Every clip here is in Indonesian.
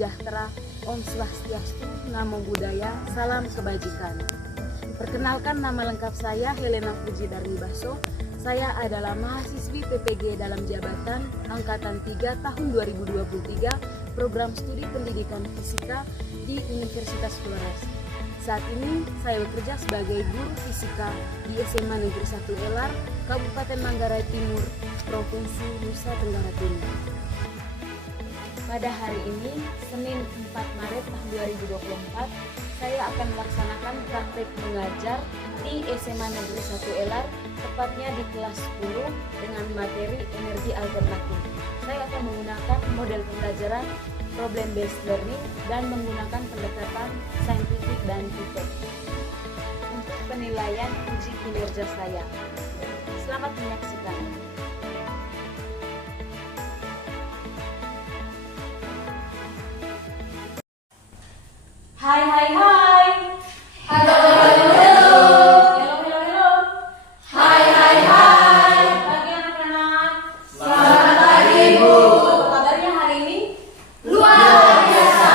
sejahtera, Om Swastiastu, Namo Buddhaya, Salam Kebajikan. Perkenalkan, nama lengkap saya Helena Fujidarni Baso. Saya adalah mahasiswi PPG dalam jabatan Angkatan 3 tahun 2023, Program Studi Pendidikan Fisika di Universitas Flores. Saat ini saya bekerja sebagai guru fisika di SMA Negeri 1 Elar, Kabupaten Manggarai Timur, Provinsi Nusa Tenggara Timur. Pada hari ini, Senin 4 Maret tahun 2024, saya akan melaksanakan praktek mengajar di SMA Negeri 1 Elar, tepatnya di kelas 10 dengan materi energi alternatif. Saya akan menggunakan model pembelajaran problem based learning dan menggunakan pendekatan saintifik dan tipe untuk penilaian uji kinerja saya. Selamat menyaksikan. Hai hai hai. Halo, halo, halo. Hello hello hello. Hai, hai, hai. Pagi anak-anak. Selamat pagi, Bu. Apa kabarnya hari ini? Luar biasa.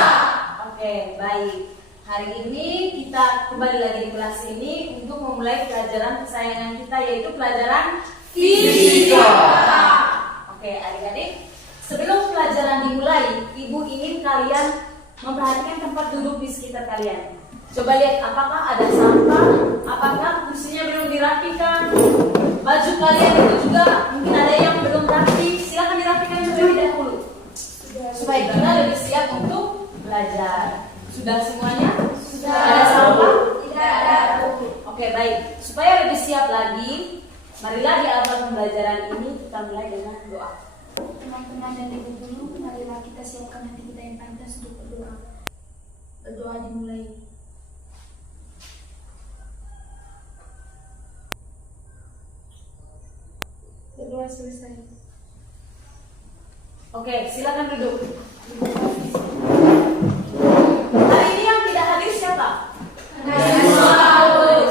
Oke, baik. Hari ini kita kembali lagi di kelas ini untuk memulai pelajaran kesayangan kita, yaitu pelajaran Fisika. Oke, adik-adik, sebelum pelajaran dimulai, Ibu ingin kalian memperhatikan tempat duduk di sekitar kalian. Coba lihat, apakah ada sampah, apakah kursinya belum dirapikan, baju kalian itu juga mungkin ada yang belum rapi. Silakan dirapikan terlebih dahulu supaya kita lebih siap untuk belajar. Sudah semuanya? Sudah. Ada sampah? Tidak ada. Oke, baik. Supaya lebih siap lagi, marilah di awal pembelajaran ini kita mulai dengan doa. Teman-teman dan ibu guru, marilah kita siapkan hati kita yang pantas untuk berdoa. Berdoa dimulai. Berdoa selesai. Oke, silakan duduk. Hari ini yang tidak hadir siapa?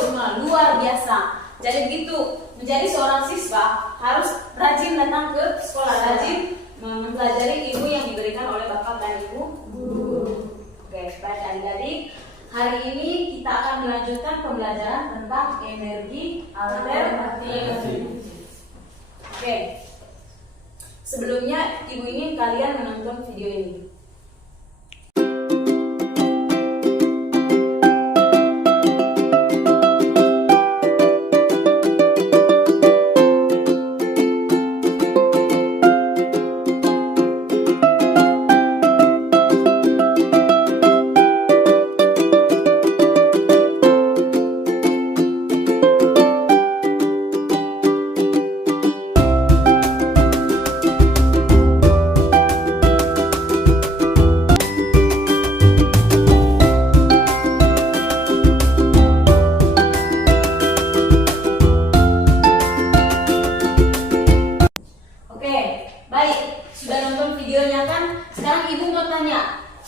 Semua luar biasa. Jadi begitu, menjadi seorang siswa harus rajin datang ke sekolah, rajin mempelajari ilmu yang diberikan oleh Bapak dan Ibu guru. Oke, baik adik-adik. Hari ini kita akan melanjutkan pembelajaran tentang energi alternatif. Oke. Sebelumnya, Ibu ingin kalian menonton video ini.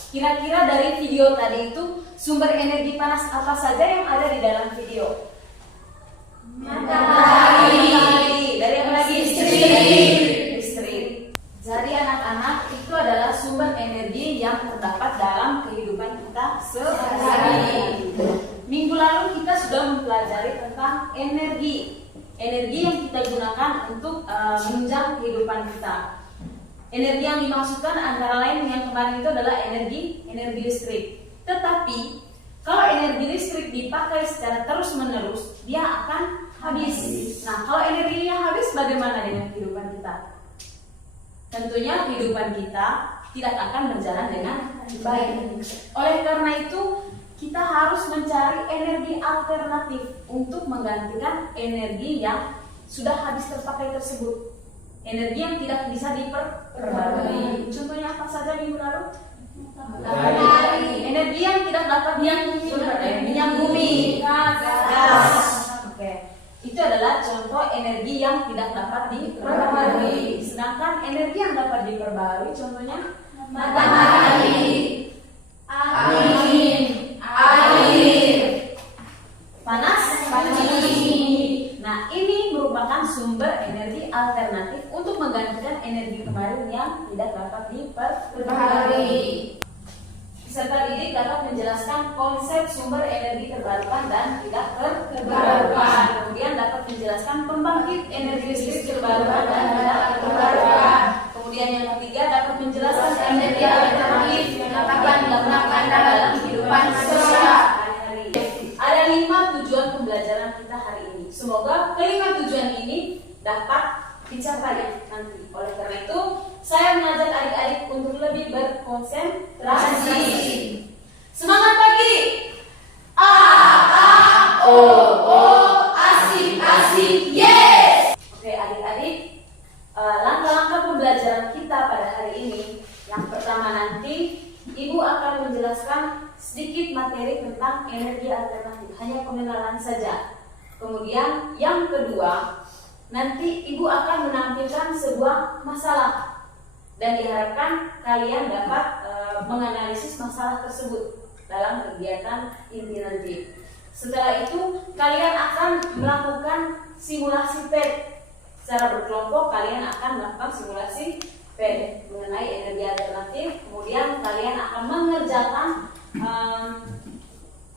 Kira-kira dari video tadi itu sumber energi panas apa saja yang ada di dalam video? Matahari. Dari apa lagi? Listrik. Jadi anak-anak, itu adalah sumber energi yang terdapat dalam kehidupan kita sehari-hari. Minggu lalu kita sudah mempelajari tentang energi yang kita gunakan untuk menunjang kehidupan kita. Energi yang dimaksudkan antara lain yang kemarin itu adalah energi listrik. Tetapi kalau energi listrik dipakai secara terus-menerus, dia akan habis. Nah, kalau energinya habis, bagaimana dengan kehidupan kita? Tentunya kehidupan kita tidak akan berjalan dengan baik. Oleh karena itu, kita harus mencari energi alternatif untuk menggantikan energi yang sudah habis terpakai tersebut. Energi yang tidak bisa diperbarui. Contohnya apa saja minggu lalu? Energi yang tidak dapat minyak bumi, gas. Oke. Itu adalah contoh energi yang tidak dapat diperbarui. Sedangkan energi yang dapat diperbarui contohnya Matahari, angin, air, panas, bumi. Nah, ini merupakan sumber energi alternatif untuk menggantikan energi kemarin yang tidak dapat diperbarui. energi listrik terbarukan dan tidak terbarukan. Kemudian yang ketiga, dapat menjelaskan energi alternatif yang dapat digunakan dalam kehidupan sosial hari-hari. Ada 5 tujuan pembelajaran kita hari ini. Semoga kelima tujuan ini dapat dicapai nanti. Oleh karena itu, saya mengajak adik-adik untuk lebih berkonsentrasi. Semangat pagi! A, O, asik, asik, yes! Oke adik-adik, langkah-langkah pembelajaran kita pada hari ini. Yang pertama nanti, Ibu akan menjelaskan sedikit materi tentang energi alternatif, hanya pengenalan saja. Kemudian yang kedua, nanti Ibu akan menampilkan sebuah masalah dan diharapkan kalian dapat menganalisis masalah tersebut dalam kegiatan inti nanti. Setelah itu kalian akan melakukan simulasi PET. Secara berkelompok kalian akan melakukan simulasi PET mengenai energi alternatif. Kemudian kalian akan mengerjakan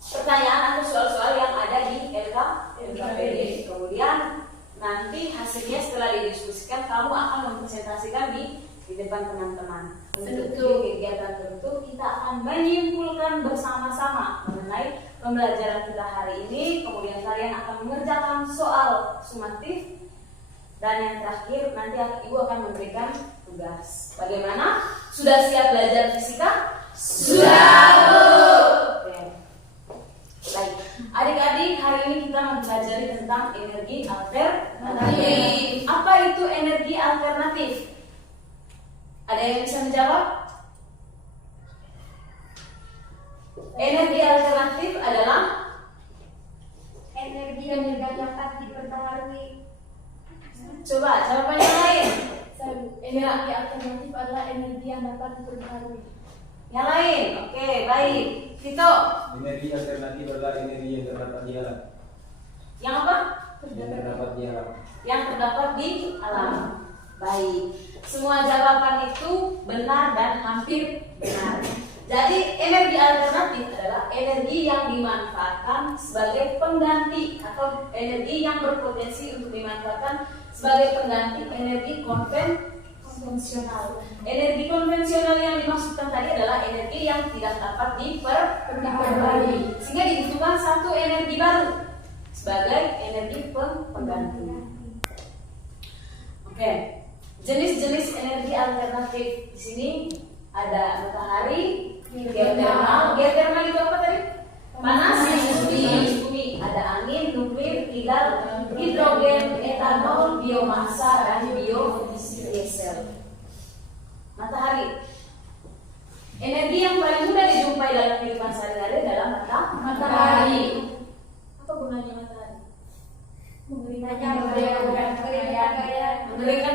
pertanyaan atau soal-soal yang ada di LKPD. Kemudian nanti hasilnya setelah didiskusikan kamu akan mempresentasikan di depan teman-teman. Untuk kegiatan tertentu kita akan menyimpulkan bersama-sama mengenai pembelajaran kita hari ini. Kemudian kalian akan mengerjakan soal sumatif. Dan yang terakhir nanti Ibu akan memberikan tugas. Bagaimana? Sudah siap belajar fisika? Sudah, Bu. Oke. Baik. Adik-adik, hari ini kita mempelajari tentang energi alternatif. Apa itu energi alternatif? Ada yang bisa menjawab? Energi alternatif adalah Energi yang juga dapat diperbaharui. Coba jawaban yang lain. Energi alternatif adalah energi yang dapat diperbaharui. Yang lain, oke, baik. Tito. Energi alternatif adalah energi yang terdapat di alam. Yang apa? Yang terdapat di alam. Yang terdapat di alam. Baik. Semua jawaban itu benar dan hampir benar. Jadi energi alternatif adalah energi yang dimanfaatkan sebagai pengganti atau energi yang berpotensi untuk dimanfaatkan sebagai pengganti energi konvensional. Energi konvensional yang dimaksudkan tadi adalah energi yang tidak dapat diperbarui, sehingga dibutuhkan satu energi baru sebagai energi pengganti. Oke, jenis-jenis energi alternatif di sini ada matahari, geotermal. Geotermal itu apa tadi? Panas bumi. Ada angin, nuklir, tinggal hidrogen, etanol, biomasa, dan biodiesel. Matahari. Energi yang paling mudah dijumpai dalam kehidupan sehari-hari adalah matahari. Apa gunanya matahari? Mengeringkan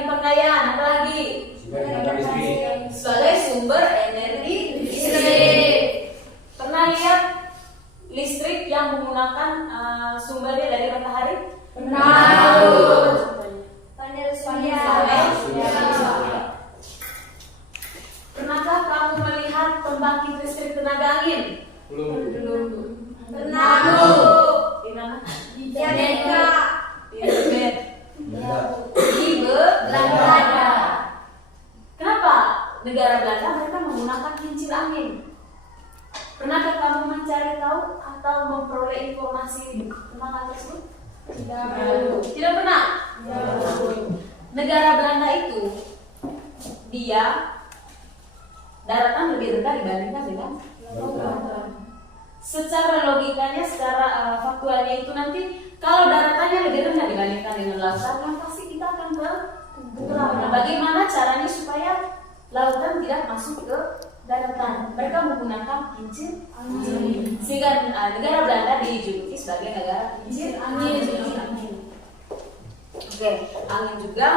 pakaian, apa lagi? Sebagai sumber energi listrik. Pernah lihat listrik yang menggunakan sumbernya dari matahari? Pernah. Panel surya. Pernahkah kamu melihat pembangkit listrik tenaga angin? Belum. Pernah. Di mana? Di Amerika. Di Tibet. Di Belanda. Kenapa negara Belanda mereka menggunakan kincir angin? Pernahkah kamu mencari tahu atau memperoleh informasi tentang hal tersebut? Tidak pernah. Negara Belanda itu dia daratan lebih rendah dibandingkan dengan lautan. Secara logikanya, secara faktualnya itu nanti kalau daratannya lebih rendah dibandingkan dengan lautan, kan pasti kita akan ke lautan. Bagaimana caranya supaya lautan tidak masuk ke daratan? Mereka menggunakan kincir angin. Sehingga negara Belanda dijuluki sebagai negara kincir angin. Oke, angin juga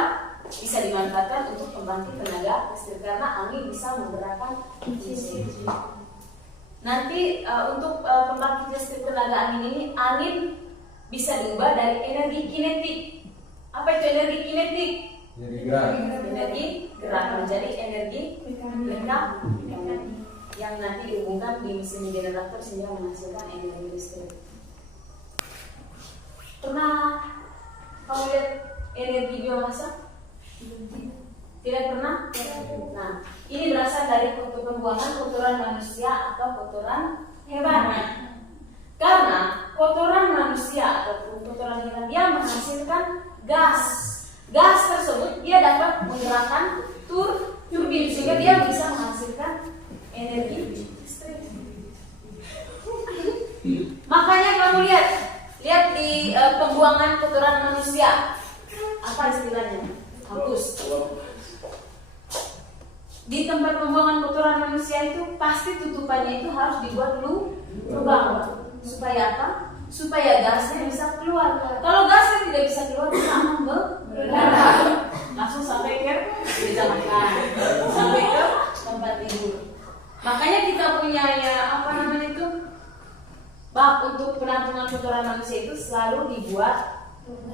bisa dimanfaatkan untuk pembangkit tenaga listrik karena angin bisa menggerakkan kincir. Nanti untuk pembangkit listrik tenaga angin ini, angin bisa diubah dari energi kinetik. Apa itu energi kinetik? Energi gerak menjadi energi mekanik yang nanti dihubungkan di mesin generator sehingga menghasilkan energi listrik. Pernah kamu lihat energi biomasa? Tidak pernah? Nah, ini berasal dari pembuangan kotoran manusia atau kotoran hewan. Karena kotoran manusia ataupun kotoran hewan dia menghasilkan gas. Gas tersebut dia dapat menggerakkan turbin sehingga dia bisa menghasilkan energi listrik. Makanya kamu lihat di pembuangan kotoran manusia, apa istilahnya? Hapus. Di tempat pembuangan kotoran manusia itu pasti tutupannya itu harus dibuat lubang. Supaya apa? Supaya gasnya bisa keluar. Kalau gasnya tidak bisa keluar, bisa meledak. Langsung sampai ke meja makan, sampai ke tempat tidur. Makanya kita punya bak untuk penampungan kotoran manusia itu selalu dibuat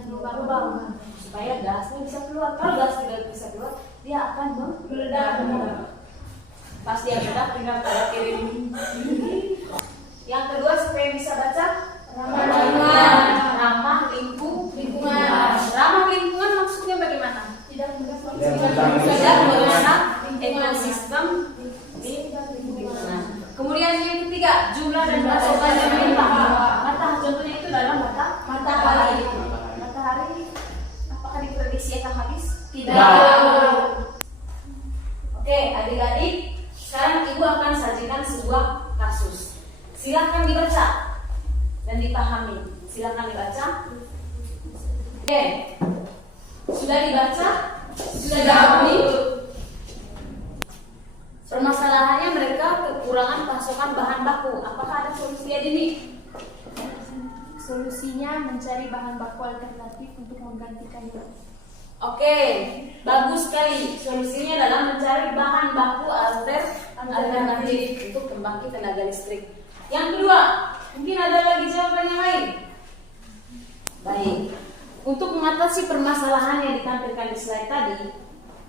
lubang supaya gasnya bisa keluar. Kalau gas tidak bisa keluar, dia akan meledak. Pas dia meledak tinggal pada kirim. Yang kedua supaya bisa baca ramah lingkungan. Ramah lingkungan maksudnya bagaimana? Tidak merusak ekosistem di lingkungan. Kemudian yang ketiga, jumlah dan pasokan yang melimpah. Contohnya itu dalam matahari. Matahari, apakah diprediksi akan habis? Tidak. Oke, adik-adik, sekarang ibu akan sajikan sebuah kasus. Silakan dibaca dan dipahami. Silakan dibaca. Oke, sudah dibaca? Sudah dipahami? Permasalahannya mereka kekurangan pasokan bahan baku. Apakah ada solusi ini? Solusinya mencari bahan baku alternatif untuk menggantikannya. Oke, bagus sekali. Solusinya adalah mencari bahan baku alternatif untuk pembangkit tenaga listrik. Yang kedua, mungkin ada lagi jawaban yang lain. Baik, untuk mengatasi permasalahan yang ditampilkan di slide tadi,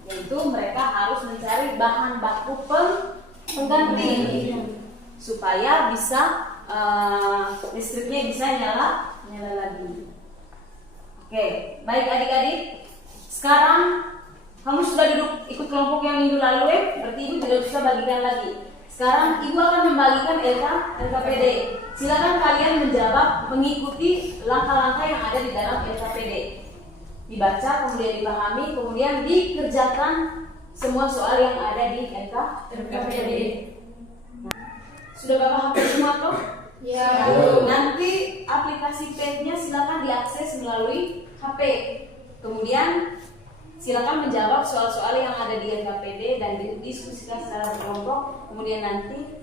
yaitu mereka harus mencari bahan baku pengganti supaya bisa listriknya bisa nyala lagi. Oke, baik adik-adik. Sekarang kamu sudah duduk ikut kelompok yang minggu lalu berarti ibu tidak bisa bagikan lagi. Sekarang ibu akan membagikan LKPD. Silakan kalian menjawab mengikuti langkah-langkah yang ada di dalam LKPD. Dibaca, kemudian dipahami, kemudian dikerjakan semua soal yang ada di LKPD. Sudah Bapak hafal semua toh? Ya. Nanti aplikasi pad-nya silakan diakses melalui HP. Kemudian silakan menjawab soal-soal yang ada di LKPD dan didiskusikan secara berkelompok. Kemudian nanti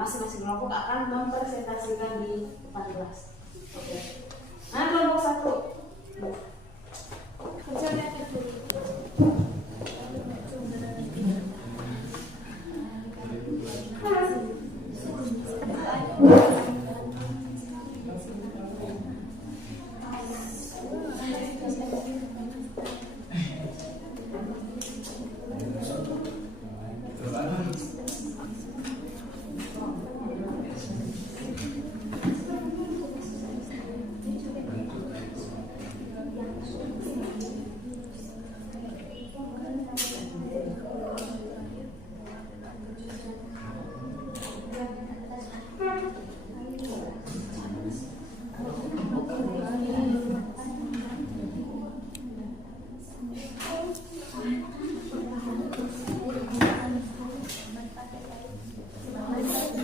masing-masing kelompok akan mempresentasikan di depan kelas. Oke. Nah, kelompok 1.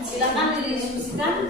Silakan didiskusikan.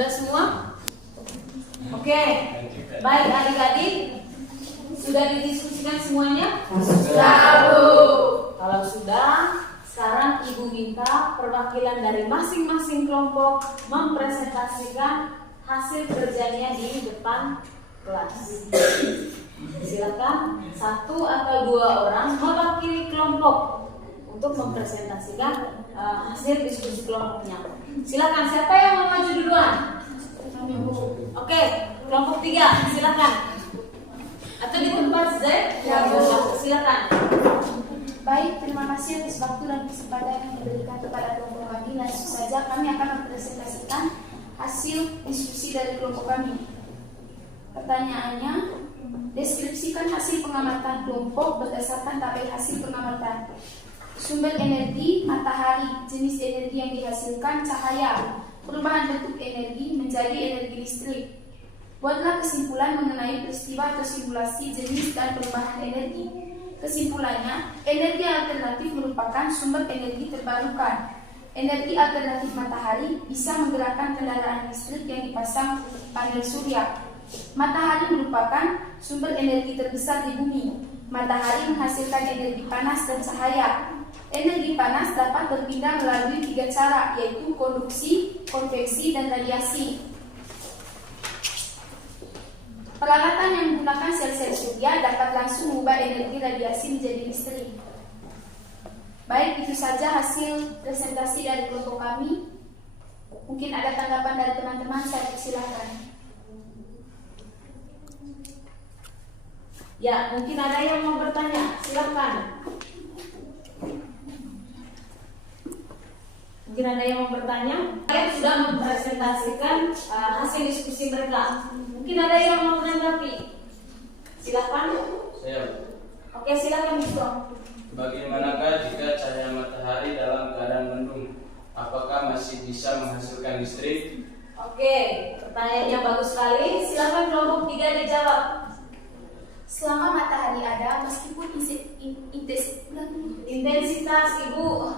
Sudah semua? Oke. Baik adik-adik, sudah didiskusikan semuanya? Sudah, Bu. Kalau sudah, sekarang Ibu minta perwakilan dari masing-masing kelompok mempresentasikan hasil kerjanya di depan kelas. Silakan 1 atau 2 orang mewakili kelompok untuk mempresentasikan hasil diskusi kelompoknya. Silakan, siapa yang mau maju duluan? Oke, kelompok 3, silakan. Atau di tempat Z? Silakan. Baik, terima kasih atas waktu dan kesempatan yang diberikan kepada kelompok kami. Langsung saja kami akan mempresentasikan hasil diskusi dari kelompok kami. Pertanyaannya, deskripsikan hasil pengamatan kelompok berdasarkan tabel hasil pengamatan. Sumber energi, matahari, jenis energi yang dihasilkan, cahaya, perubahan bentuk energi menjadi energi listrik. Buatlah kesimpulan mengenai peristiwa atau simulasi jenis dan perubahan energi. Kesimpulannya, energi alternatif merupakan sumber energi terbarukan. Energi alternatif matahari bisa menggerakkan kendaraan listrik yang dipasang panel surya. Matahari merupakan sumber energi terbesar di bumi. Matahari menghasilkan energi panas dan cahaya. Energi panas dapat berpindah melalui 3 cara, yaitu konduksi, konveksi, dan radiasi. Peralatan yang menggunakan sel-sel surya dapat langsung mengubah energi radiasi menjadi listrik. Baik, itu saja hasil presentasi dari kelompok kami. Mungkin ada tanggapan dari teman-teman, saya persilakan. Ya, mungkin ada yang mau bertanya, silakan. Mungkin ada yang mau bertanya. Saya sudah mempresentasikan hasil diskusi mereka. Mungkin ada yang mau menanggapi. Silakan. Saya. Oke, silakan Misko. Bagaimanakah jika cahaya matahari dalam keadaan mendung? Apakah masih bisa menghasilkan listrik? Oke, pertanyaannya bagus sekali. Silakan kelompok 3 dijawab. Selama matahari ada, meskipun Intensitas Ibu.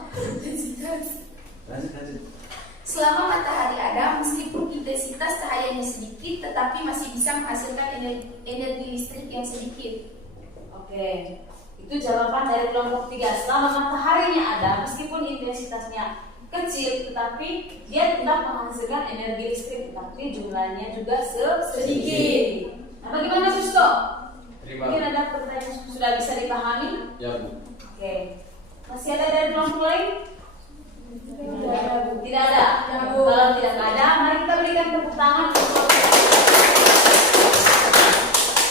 Selama matahari ada, meskipun intensitas cahayanya sedikit, tetapi masih bisa menghasilkan energi listrik yang sedikit. Oke, itu jawaban dari kelompok 3. Selama mataharinya ada, meskipun intensitasnya kecil, tetapi dia tetap menghasilkan energi listrik, tetapi jumlahnya juga sedikit. Nah, bagaimana Susto? Terima. Mungkin ada pertanyaan sudah bisa dipahami? Ya, Bu. Oke, masih ada dari kelompok lain? Tidak ada. Kalau tidak ada, mari kita berikan tepuk tangan.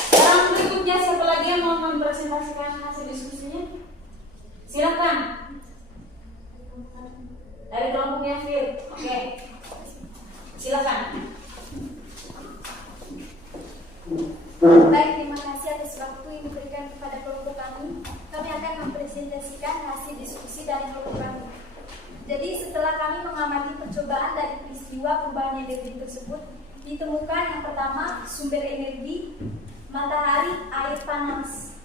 Sekarang berikutnya siapa lagi yang mau mempresentasikan hasil diskusinya? Silakan. Dari kelompoknya Fir. Oke. Silakan. Baik, terima kasih atas waktu yang diberikan kepada kelompok kami. Kami akan mempresentasikan hasil diskusi dari kelompok kami. Jadi setelah kami mengamati percobaan dari peristiwa perubahan energi tersebut, ditemukan yang pertama sumber energi, matahari, air panas.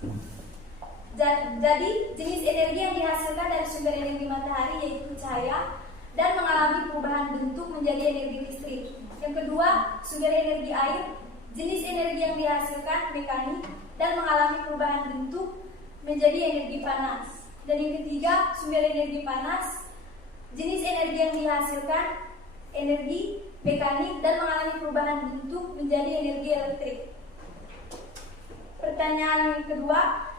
Jadi jenis energi yang dihasilkan dari sumber energi matahari yaitu cahaya dan mengalami perubahan bentuk menjadi energi listrik. Yang kedua, sumber energi air, jenis energi yang dihasilkan mekanik dan mengalami perubahan bentuk menjadi energi panas. Dan yang ketiga, sumber energi panas, jenis energi yang dihasilkan energi mekanik dan mengalami perubahan bentuk menjadi energi elektrik. Pertanyaan kedua,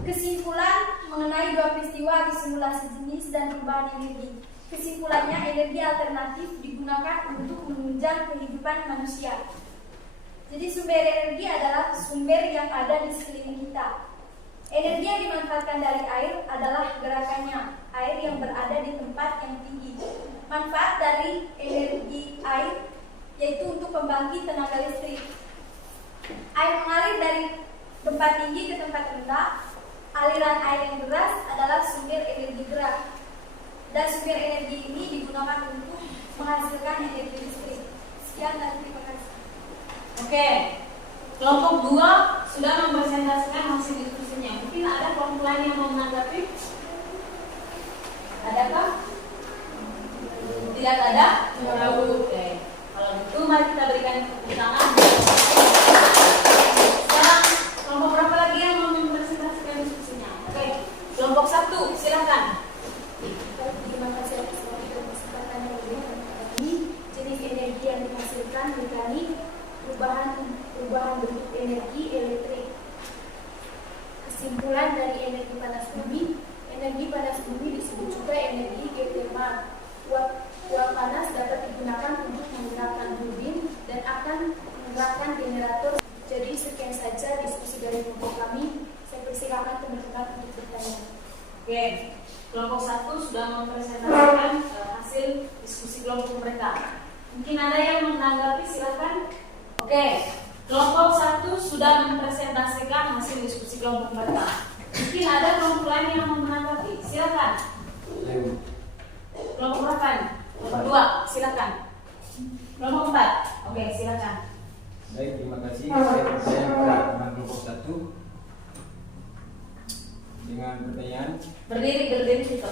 kesimpulan mengenai 2 peristiwa di simulasi jenis dan perubahan energi. Kesimpulannya, energi alternatif digunakan untuk menunjang kehidupan manusia. Jadi sumber energi adalah sumber yang ada di sekeliling kita. Energi yang dimanfaatkan dari air adalah gerakannya, air yang berada di tempat yang tinggi. Manfaat dari energi air yaitu untuk pembangkit tenaga listrik. Air mengalir dari tempat tinggi ke tempat rendah. Aliran air yang deras adalah sumber energi gerak. Dan sumber energi ini digunakan untuk menghasilkan energi listrik. Sekian dan terima kasih. Oke, kelompok 2 sudah mempresentasikan hasil diskusinya. Mungkin ada kelompok lain yang mau menanggapi? Adakah? Tidak ada? Oke, kalau mari kita berikan tepuk tangan. Sekarang kelompok berapa lagi yang mau mempresentasikan diskusinya? Oke, kelompok 1, silakan. Terima kasih atas waktu dan kesempatan yang diberikan kepada kami. Jenis energi yang dihasilkan mekanik, perubahan bentuk energi elektrik. Kesimpulan dari energi panas bumi disebut juga energi geotermal. Uap panas dapat digunakan untuk menggunakan turbin dan akan menggerakkan generator. Jadi sekian saja diskusi dari kelompok kami. Saya persilakan teman-teman untuk bertanya. Oke, kelompok 1 sudah mempresentasikan hasil diskusi kelompok mereka. Mungkin ada yang menanggapi, silakan. Oke, kelompok 1 sudah mempresentasikan hasil diskusi kelompok mereka. Mungkin ada kelompok lain yang mau menanggapi, silakan. Kelompok berapa nih? Kelompok 2, silakan. Kelompok 4, oke, silakan. Baik, terima kasih. Saya percaya kepada teman kelompok 1 dengan pertanyaan. Berdiri gitu.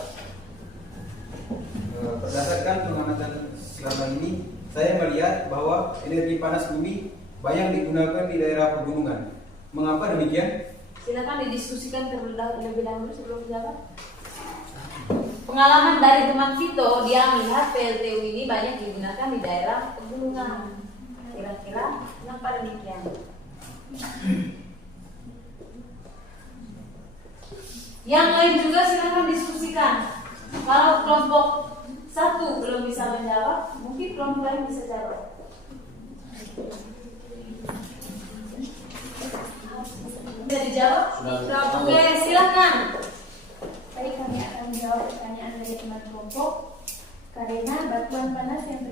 Berdasarkan pengamatan selama ini, saya melihat bahwa energi panas bumi banyak digunakan di daerah pegunungan. Mengapa demikian? Silakan didiskusikan terlebih dahulu sebelum jawab. Pengalaman dari teman Vito, dia melihat PLTU ini banyak digunakan di daerah pegunungan. Kira-kira kenapa demikian? Yang lain juga silakan diskusikan. Kalau kelompok 1 belum bisa menjawab, mungkin kelompok lain bisa jawab. Sudah dijawab? Sudah. Oke, silakan. Baik, kami akan menjawab pertanyaan dari teman kelompok. Karena batuan panas yang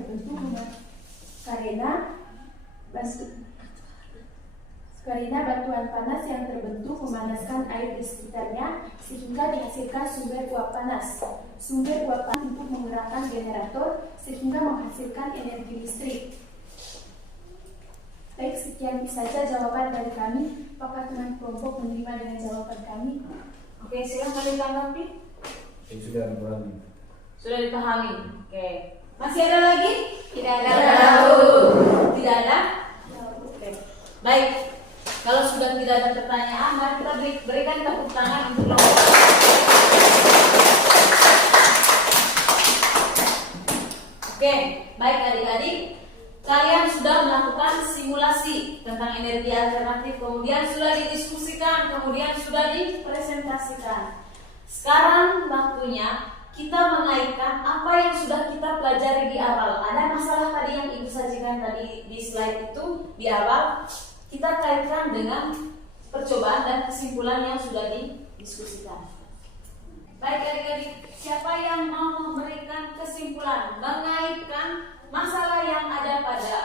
terbentuk memanaskan air di sekitarnya sehingga dihasilkan sumber uap panas. Sumber uap panas untuk menggerakkan generator sehingga menghasilkan energi listrik. Baik, sekian saja jawaban dari kami. Apakah teman kelompok menerima dengan jawaban kami? Oke, silakan ditanggapi. Sudah dipahami. Sudah dipahami. Oke. Masih ada lagi? Tidak ada. Tidak ada? Oke. Baik. Kalau sudah tidak ada pertanyaan, mari kita berikan tepuk tangan untuk kelompok. Oke, baik adik-adik. Kalian sudah melakukan simulasi tentang energi alternatif, kemudian sudah didiskusikan, kemudian sudah dipresentasikan. Sekarang waktunya kita mengaitkan apa yang sudah kita pelajari di awal. Ada masalah tadi yang Ibu sajikan tadi di slide itu di awal, kita kaitkan dengan percobaan dan kesimpulan yang sudah didiskusikan. Baik adik-adik, siapa yang mau memberikan kesimpulan mengaitkan masalah yang ada pada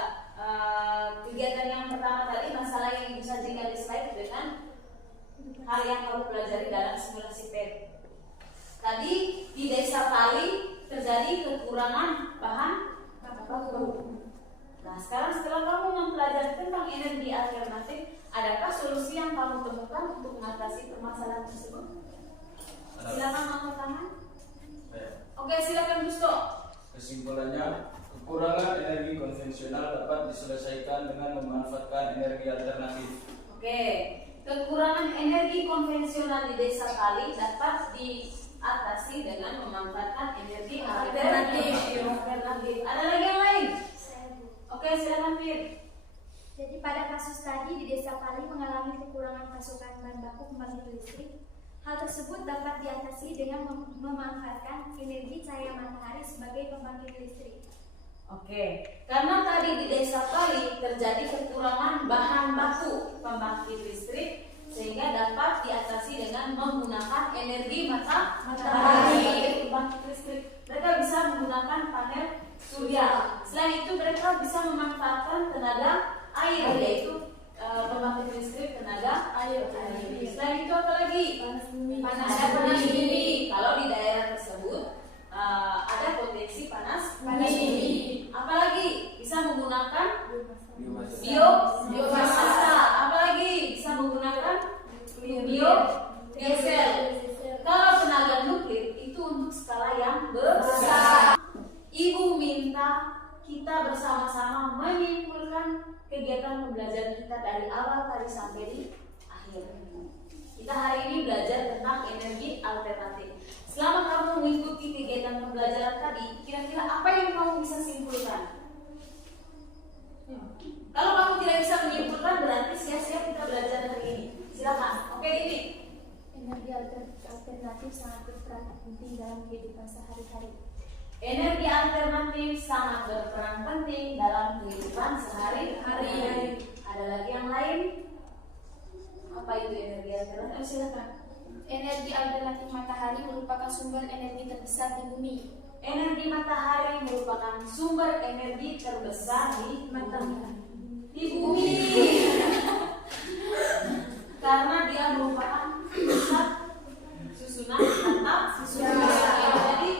kegiatan yang pertama tadi, masalah yang bisa disajikan di slide dengan hal yang kamu pelajari dalam simulasi PET. Tadi di Desa Tali terjadi kekurangan bahan baku. Nah, sekarang setelah kamu mempelajari tentang energi alternatif, adakah solusi yang kamu temukan untuk mengatasi permasalahan tersebut? Silakan angkat tangan. Oke, silakan Gusto. Kesimpulannya, kekurangan energi konvensional dapat diselesaikan dengan memanfaatkan energi alternatif. Oke, kekurangan energi konvensional di Desa Tali dapat diatasi dengan memanfaatkan energi alternatif. Ada lagi yang lain? Oke, silakan Fir. Jadi pada kasus tadi di Desa Pali mengalami kekurangan pasokan bahan baku pembangkit listrik. Hal tersebut dapat diatasi dengan memanfaatkan energi cahaya matahari sebagai pembangkit listrik. Oke, karena tadi di Desa Pali terjadi kekurangan bahan baku pembangkit listrik, sehingga dapat diatasi dengan menggunakan energi matahari sebagai pembangkit listrik. Mereka bisa menggunakan panel surya. Selain itu mereka bisa memanfaatkan tenaga air, yaitu pembangkit listrik tenaga air. Selain itu apa lagi? Panas bumi. Kalau di daerah tersebut ada potensi panas bumi. Apalagi bisa menggunakan biomasa. Apalagi bisa menggunakan biodiesel. Kalau tenaga nuklir itu untuk skala yang besar. Ibu minta kita bersama-sama menyimpulkan kegiatan pembelajaran kita dari awal tadi sampai di akhir. Kita hari ini belajar tentang energi alternatif. Selama kamu mengikuti kegiatan pembelajaran tadi, kira-kira apa yang kamu bisa simpulkan? Kalau kamu tidak bisa menyimpulkan, berarti sia-sia kita belajar hari ini. Silakan. Oke, ini. Energi alternatif sangat berperan penting dalam kehidupan sehari-hari. Energi alternatif sangat berperan penting dalam kehidupan sehari-hari. Ada lagi yang lain? Apa itu energi alternatif? Silakan. Energi alternatif matahari merupakan sumber energi terbesar di bumi. Energi matahari merupakan sumber energi terbesar di bumi. Karena dia merupakan pusat susunan atap. Jadi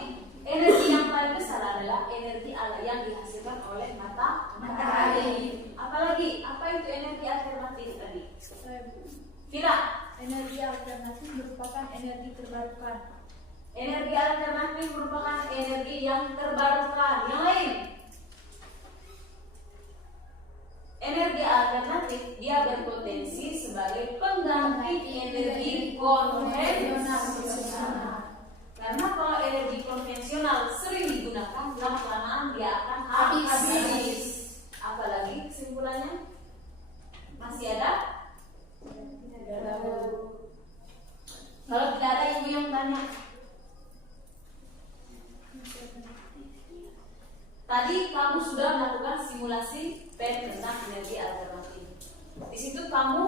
energi yang paling besar adalah energi yang dihasilkan oleh matahari. Apalagi, apa itu energi alternatif tadi? Kira? Energi alternatif merupakan energi terbarukan. Energi alternatif merupakan energi yang terbarukan. Yang lain? Energi alternatif dia berpotensi sebagai pengganti energi konvensional. Karena kalau energi konvensional sering digunakan, lama-kelamaan dia akan habis. Apalagi kesimpulannya? Masih ada? Kalau tidak ada, ibu yang tanya. Tadi kamu sudah melakukan simulasi PEN tentang energi alternatif. Di situ kamu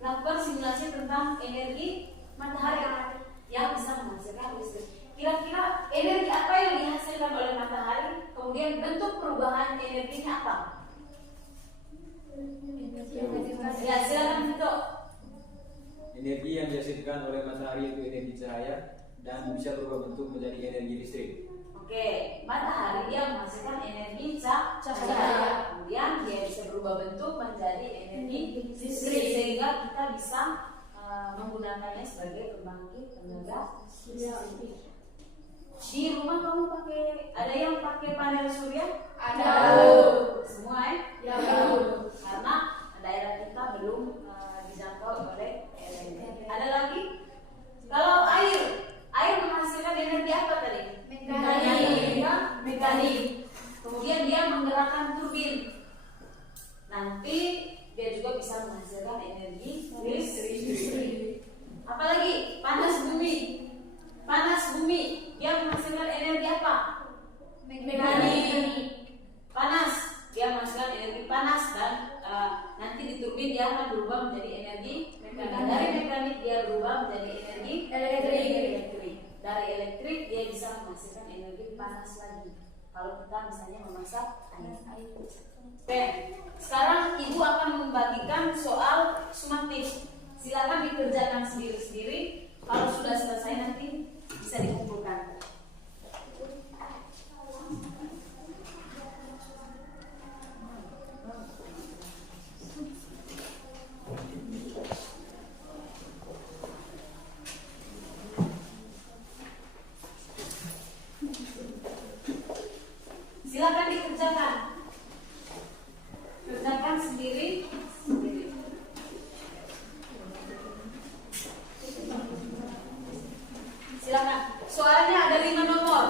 melakukan simulasi tentang energi matahari yang bisa menghasilkan listrik. Kira-kira energi apa yang dihasilkan oleh matahari? Kemudian bentuk perubahan energinya apa? Ya, silakan Vito. Energi yang dihasilkan oleh matahari itu energi cahaya dan bisa berubah bentuk menjadi energi listrik. Oke, matahari dia menghasilkan energi cahaya. Kemudian dia bisa berubah bentuk menjadi energi listrik sehingga kita bisa menggunakannya sebagai pembangkit tenaga listrik. Di rumah kamu ada yang pakai panel surya? Ada. Semua ya? Karena daerah kita belum dijangkau oleh energi. Ada lagi? Kalau air menghasilkan energi apa tadi? Mekanik. Kemudian dia menggerakkan turbin. Nanti dia juga bisa menghasilkan energi listrik. Apalagi panas bumi dia menghasilkan energi apa? Mekanik. Panas dia menghasilkan energi panas dan nanti di turbin dia akan berubah menjadi energi mekanik. Dari mekanik dia berubah menjadi energi elektrik. Dari elektrik dia bisa menghasilkan energi panas lagi. Kalau kita misalnya memasak air. Oke, sekarang ibu akan membagikan soal sumatif. Silakan dikerjakan sendiri-sendiri. Kalau sudah selesai nanti bisa dikumpulkan. Silakan dikerjakan. Kerjakan sendiri. Silakan. Soalnya ada 5 nomor.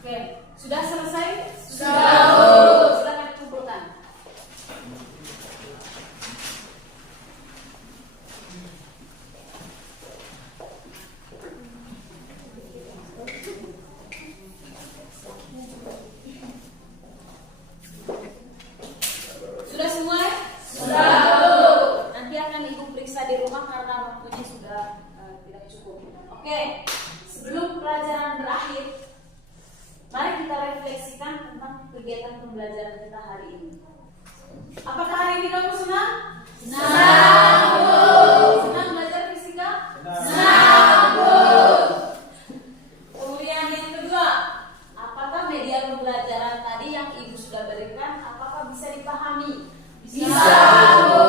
Oke, sudah selesai? Sudah. Silakan kumpulkan. Sudah semua? Sudah. Nanti akan ibu periksa di rumah karena waktunya sudah tidak cukup. Oke, sebelum pelajaran berakhir, mari kita refleksikan tentang kegiatan pembelajaran kita hari ini. Apakah ini kamu senang? Senang, Bu. Senang belajar fisika? Senang, Bu. Kemudian yang kedua, apakah media pembelajaran tadi yang Ibu sudah berikan, apakah bisa dipahami? Bisa, Bu.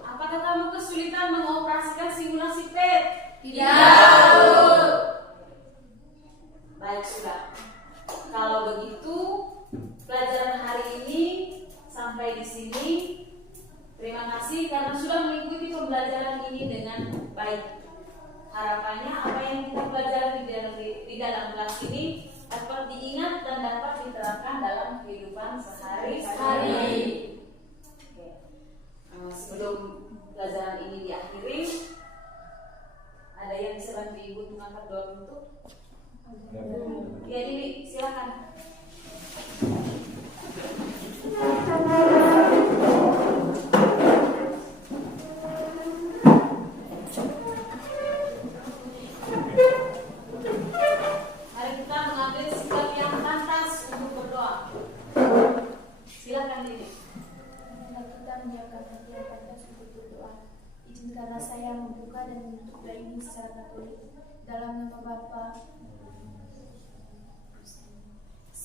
Apakah kamu kesulitan mengoperasikan simulasi PET? Tidak, Bu. Baik, sudah. Kalau begitu, pelajaran hari ini sampai di sini. Terima kasih karena sudah mengikuti pembelajaran ini dengan baik. Harapannya apa yang kita pelajari di dalam kelas ini dapat diingat dan dapat diterapkan dalam kehidupan sehari-hari. Sebelum pelajaran ini diakhiri, ada yang bisa bantu Ibu untuk angkat doa untuk? Ya, Dini, silakan. Mari kita mengambil sikap yang pantas untuk berdoa. Silakan, Dini. Kita menyiapkan hati yang pantas untuk berdoa. Izinkanlah saya membuka dan menutup doa ini secara katolik. Dalam nama Bapa,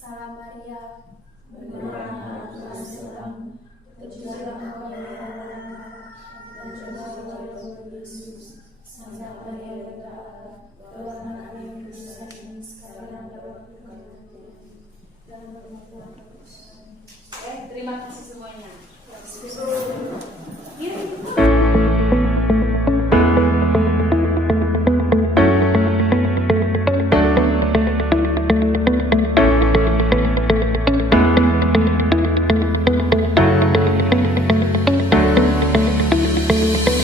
Salam Maria, Tuhan sertamu,